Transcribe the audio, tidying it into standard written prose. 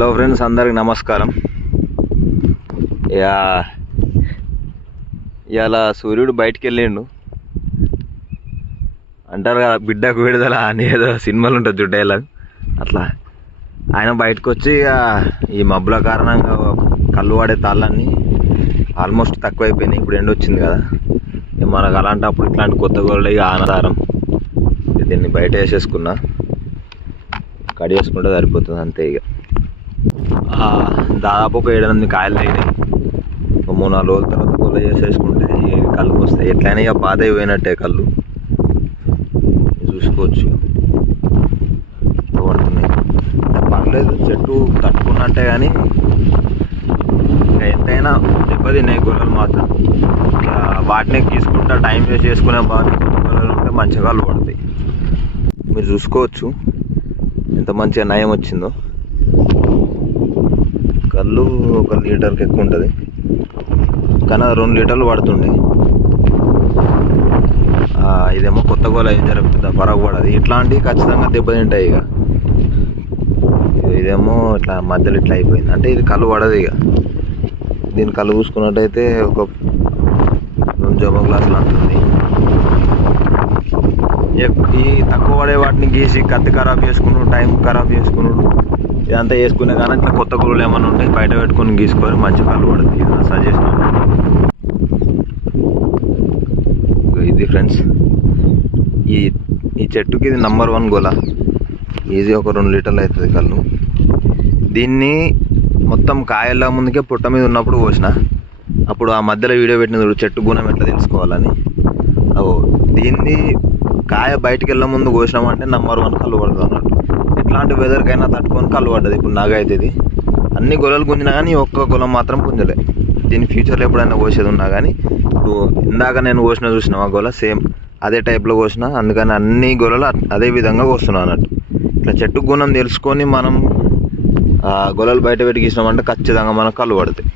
Hello friends, అందరికి నమస్కారం. ఇవాళ సూర్యుడు బయటికి వెళ్ళిండు అంటారు కదా, బిడ్డకు విడుదల అని ఏదో సినిమాలు ఉంటుంది చుట్టేలా. అట్లా ఆయన బయటకు వచ్చి ఈ మబ్బుల కారణంగా కళ్ళు వాడే తాళ్ళన్నీ ఆల్మోస్ట్ తక్కువైపోయినాయి. ఇప్పుడు ఎండ వచ్చింది కదా, మనకు అలాంటప్పుడు ఇట్లాంటి కొత్త గోళ్ళు ఇక ఆనదారం. దీన్ని బయట వేసేసుకున్నా, కడిగేసుకుంటే సరిపోతుంది అంతే. ఇక దాదాపు ఒక 7-8 కాయలు అయినాయి. ఒక 3-4 రోజుల తర్వాత కొల్ల చేసేసుకుంటే కళ్ళుకి వస్తాయి. ఎట్లయినా ఇక పాత అయిపోయినట్టే కళ్ళు చూసుకోవచ్చు. పడుతున్నాయి, పర్లేదు, చెట్టు తట్టుకున్నట్టే. కానీ ఇంకా ఎంతైనా దెబ్బతిన్నాయి గొర్రెలు మాత్రం. వాటిని తీసుకుంటా టైం వేస్ట్ చేసుకునే బాగా గొర్రెలు ఉంటే మంచిగా కళ్ళు పడతాయి. మీరు చూసుకోవచ్చు ఎంత మంచిగా నయం వచ్చిందో. కళ్ళు 1 లీటర్కి ఎక్కువ ఉంటుంది, కానీ 2 లీటర్లు పడుతుండే. ఇదేమో కొత్త గోల జరుగుతుంది, ఫరక్ పడదు. ఇట్లాంటివి ఖచ్చితంగా దెబ్బతింటాయి. ఇక ఇదేమో ఇట్లా మధ్యలో ఇట్లా అయిపోయింది అంటే ఇది కళ్ళు పడదు. ఇక దీని కళ్ళు చూసుకున్నట్టయితే ఒక 2 జమ గ్లాసులు అంటుంది. ఈ తక్కువ పడే వాటిని గీసి కత్తి ఖరాబ్ చేసుకున్నాడు, టైం ఖరాబ్ చేసుకున్నాడు, ఇదంతా వేసుకునే కానీ ఇట్లా కొత్త గోళ్ళు ఏమైనా ఉంటాయి బయట పెట్టుకొని గీసుకొని మంచి కళ్ళు పడుతుంది. ఇది నా సజెషన్. ఇది ఫ్రెండ్స్, ఈ చెట్టుకి ఇది నంబర్ 1 గోల. ఈజీ ఒక 2 లీటర్లు అవుతుంది కళ్ళు. దీన్ని మొత్తం కాయల ముందుకే పుట్ట మీద ఉన్నప్పుడు కోసిన. అప్పుడు ఆ మధ్యలో వీడియో పెట్టిన చెట్టు గుణం ఎట్లా తెలుసుకోవాలని. దీన్ని కాయ బయటికి వెళ్ళే ముందు కోసినామంటే నంబర్ 1 కళ్ళు పడుతుంది అన్నట్టు. ఎట్లాంటి వెదర్కైనా తట్టుకొని కళ్ళు పడ్డది. ఇప్పుడు నాగైతే ఇది అన్ని గొలలు గుంజినా కానీ ఒక్క గొలం మాత్రం గుంజలే. దీని ఫ్యూచర్లో ఎప్పుడైనా కోసేది ఉన్నా కానీ ఇప్పుడు ఇందాక నేను చూసిన ఆ గొల సేమ్ అదే టైప్లో కోసిన. అందుకని అన్ని గొలలు అదే విధంగా కోస్తున్నాను అన్నట్టు. ఇట్లా చెట్టు గుణం తెలుసుకొని మనం గొలలు బయట పెట్టి గీసినామంటే ఖచ్చితంగా మనకు కళ్ళు పడతాయి.